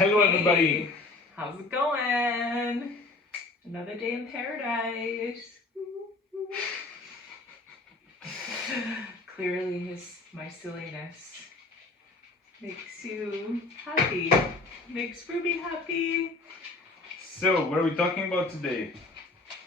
Hello, everybody. Hey, how's it going? Another day in paradise. Clearly, my silliness makes you happy. Makes Ruby happy. So, what are we talking about today?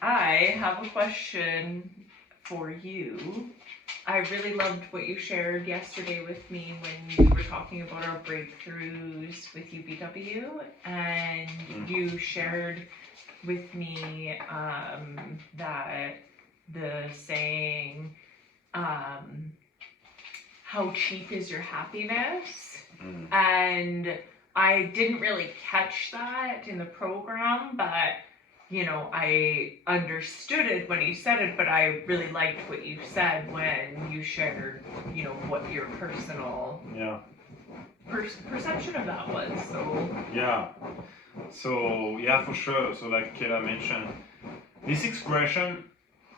I have a question for you. I really loved what you shared yesterday with me when we were talking about our breakthroughs with UBW, and you shared with me that the saying, how cheap is your happiness? And I didn't really catch that in the program, but I understood it when you said it, but I really liked what you said when you shared, what your personal perception of that was. So for sure. So, like Kayla mentioned, this expression,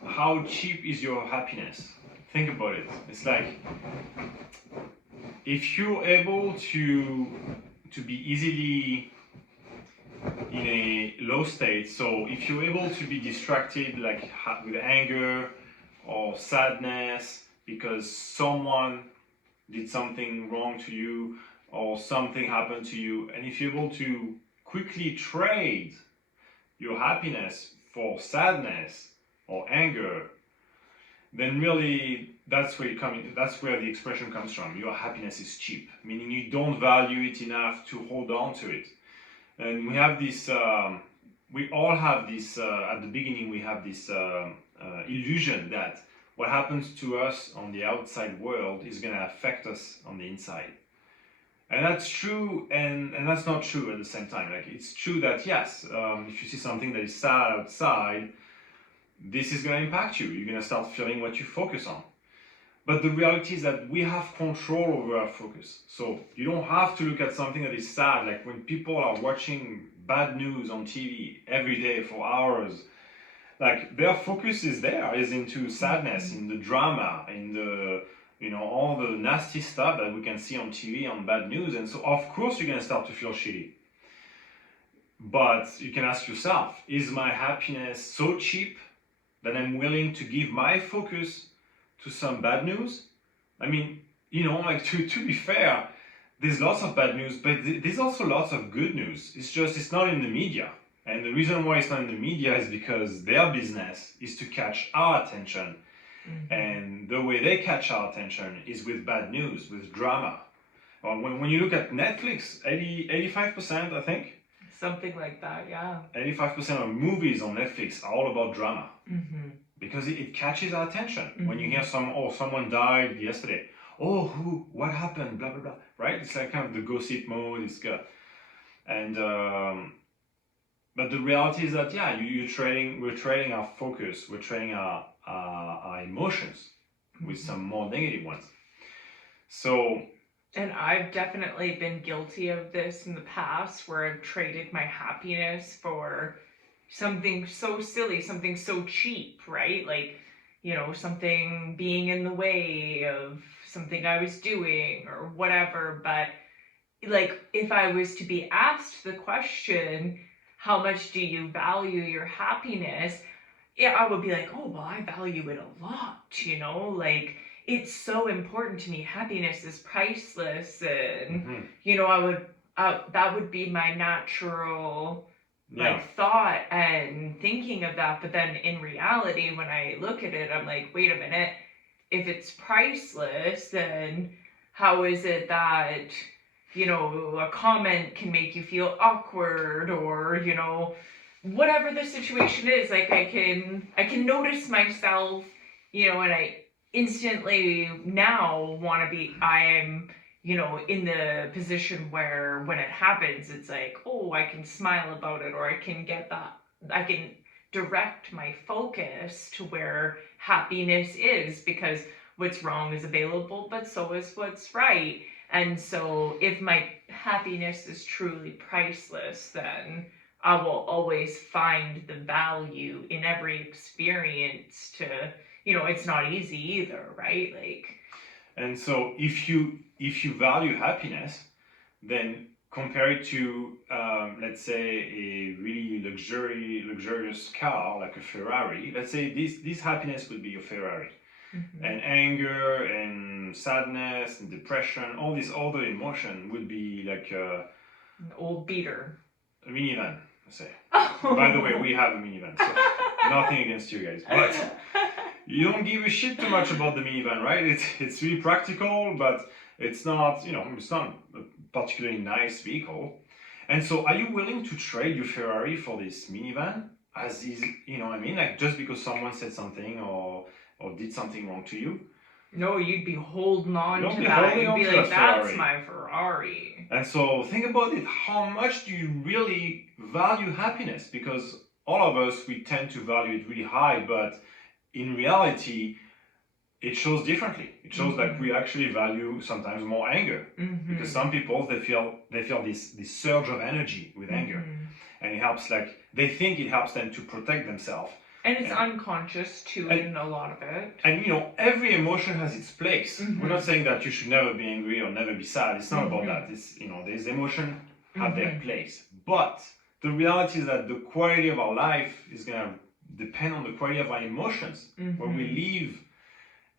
how cheap is your happiness? Think about it. It's like if you're able to be easily in a low state, so if you're able to be distracted like with anger or sadness because someone did something wrong to you or something happened to you, and if you're able to quickly trade your happiness for sadness or anger, then really that's where the expression comes from. Your happiness is cheap, meaning you don't value it enough to hold on to it. And we have this, we all have this, at the beginning we have this illusion that what happens to us on the outside world is going to affect us on the inside. And that's true, and that's not true at the same time. Like, it's true that yes, if you see something that is sad outside, this is going to impact you. You're going to start feeling what you focus on. But the reality is that we have control over our focus. So you don't have to look at something that is sad. Like when people are watching bad news on TV every day for hours, like their focus is into sadness, in the drama, in the all the nasty stuff that we can see on TV, on bad news. And so of course you're going to start to feel shitty. But you can ask yourself, is my happiness so cheap that I'm willing to give my focus to some bad news? I mean, like to be fair, there's lots of bad news, but there's also lots of good news. It's not in the media. And the reason why it's not in the media is because their business is to catch our attention. Mm-hmm. And the way they catch our attention is with bad news, with drama. When you look at Netflix, 85%, I think. Something like that, yeah. 85% of movies on Netflix are all about drama. Mm-hmm. Because it catches our attention. Mm-hmm. When you hear someone died yesterday. What happened? Blah, blah, blah. Right? It's like kind of the gossip mode. It's good. And, but the reality is that, we're trading our focus. We're trading our emotions with some more negative ones. So, and I've definitely been guilty of this in the past, where I've traded my happiness for something so silly, something so cheap, right? Like, something being in the way of something I was doing or whatever. But like, if I was to be asked the question, how much do you value your happiness? Yeah, I would be like, oh, well, I value it a lot, like, it's so important to me. Happiness is priceless. And, that would be my natural thought and thinking of that. But then in reality, when I look at it, I'm like, wait a minute, if it's priceless, then how is it that, a comment can make you feel awkward, or, whatever the situation is. Like, I can notice myself, and I instantly now want to be, I'm, in the position where when it happens, it's like, oh, I can smile about it, or I can direct my focus to where happiness is, because what's wrong is available, but so is what's right. And so if my happiness is truly priceless, then I will always find the value in every experience to, it's not easy either, right? And so if you value happiness, then compare it to, let's say, a really luxurious car like a Ferrari. Let's say this happiness would be your Ferrari, and anger and sadness and depression, all these other emotion would be like An old beater. a minivan. Let's say. By the way, we have a minivan, so nothing against you guys, but you don't give a shit too much about the minivan, right? It's really practical, but it's not a particularly nice vehicle. And so, are you willing to trade your Ferrari for this minivan? As is, what I mean, like just because someone said something or did something wrong to you? No, you'd be holding on You'd to be that. holding You'd on be to like, that that's Ferrari. my Ferrari. And so think about it. How much do you really value happiness? Because all of us, we tend to value it really high, but in reality, it shows differently. It shows that we actually value sometimes more anger. Because some people, they feel this surge of energy with anger. And it helps, like, they think it helps them to protect themselves. And it's unconscious too in a lot of it. And every emotion has its place. We're not saying that you should never be angry or never be sad. It's not about that. It's these emotions have their place. But the reality is that the quality of our life is gonna depend on the quality of our emotions when we live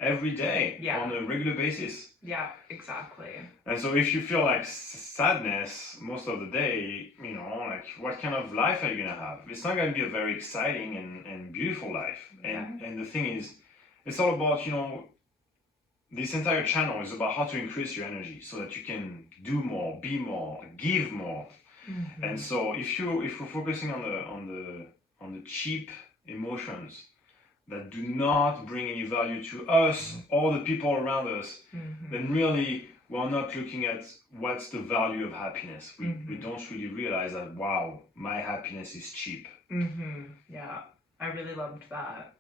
every day on a regular basis. Yeah, exactly. And so if you feel like sadness most of the day, like what kind of life are you gonna have? It's not gonna be a very exciting and beautiful life. And the thing is, it's all about, this entire channel is about how to increase your energy so that you can do more, be more, give more. And so if we're focusing on the cheap emotions that do not bring any value to us or the people around us, then really we're not looking at what's the value of happiness. We don't really realize that, wow, my happiness is cheap. Yeah, I really loved that.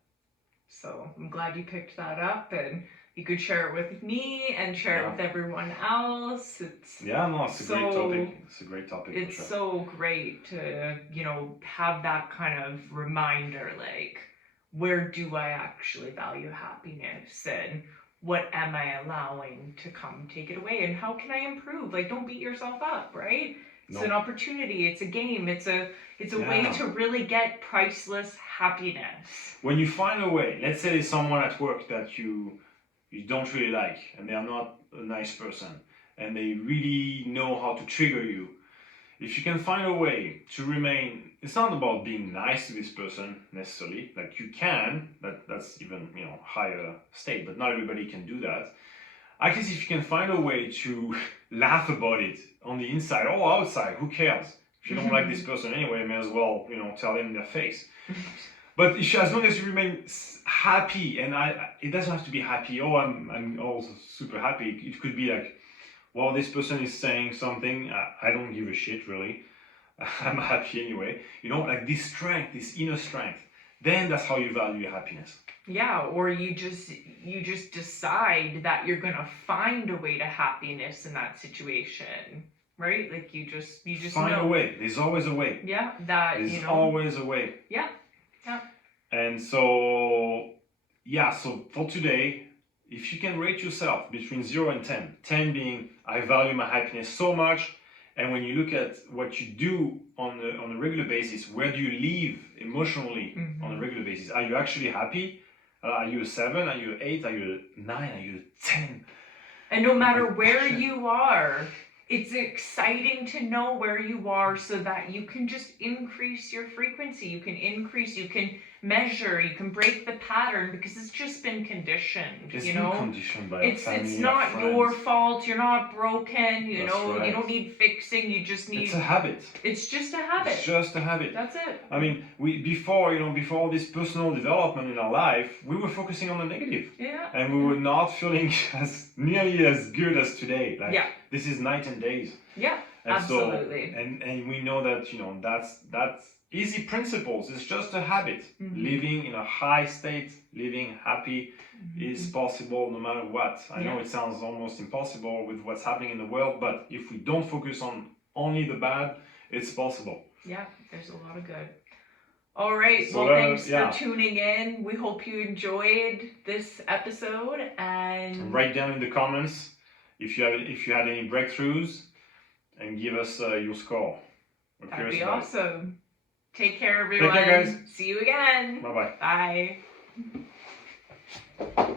So I'm glad you picked that up, and you could share it with me and share it with everyone else. It's a great topic. It's a great topic. It's so great to, have that kind of reminder, like, where do I actually value happiness, and what am I allowing to come take it away, and how can I improve? Like, don't beat yourself up, right? It's an opportunity, it's a game, it's a way to really get priceless happiness. When you find a way, let's say there's someone at work that you don't really like, and they are not a nice person, and they really know how to trigger you. If you can find a way to remain, it's not about being nice to this person necessarily, like you can, that's even, higher state, but not everybody can do that. At least if you can find a way to laugh about it on the inside or outside, who cares? If you don't like this person anyway, you may as well, tell them in their face. But as long as you remain happy, and it doesn't have to be happy, I'm also super happy. It could be like, well, this person is saying something, I don't give a shit really. I'm happy anyway. Like this strength, this inner strength. Then that's how you value your happiness. Yeah, or you just decide that you're gonna find a way to happiness in that situation, right? Like you just find a way. There's always a way. Yeah, there's always a way. Yeah, yeah. And so for today, if you can rate yourself between 0 and 10, 10 being I value my happiness so much, and when you look at what you do on a regular basis, where do you live emotionally on a regular basis? Are you actually happy? Are you a 7? Are you an 8? Are you a 9? Are you a 10? And no matter where you are, it's exciting to know where you are so that you can just increase your frequency. You can measure, you can break the pattern, because it's just been conditioned. It's been conditioned by it's family, it's not friends. Your fault. You're not broken. You Right. You don't need fixing. You just need. It's a habit. It's just a habit. It's just a habit. That's it. I mean, before this personal development in our life, we were focusing on the negative. Yeah. And we were not feeling nearly as good as today. Like, yeah. This is night and days. Yeah. And absolutely. So, and we know that that's easy principles. It's just a habit. Living in a high state, living happy is possible no matter what. I know it sounds almost impossible with what's happening in the world, but if we don't focus on only the bad, it's possible. Yeah, there's a lot of good. All right, So, well, thanks for tuning in. We hope you enjoyed this episode, and write down in the comments if you had any breakthroughs. and give us your score. We're That'd curious be about it. awesome. Take care, Take everyone. care, guys. See you again. Bye bye. Bye.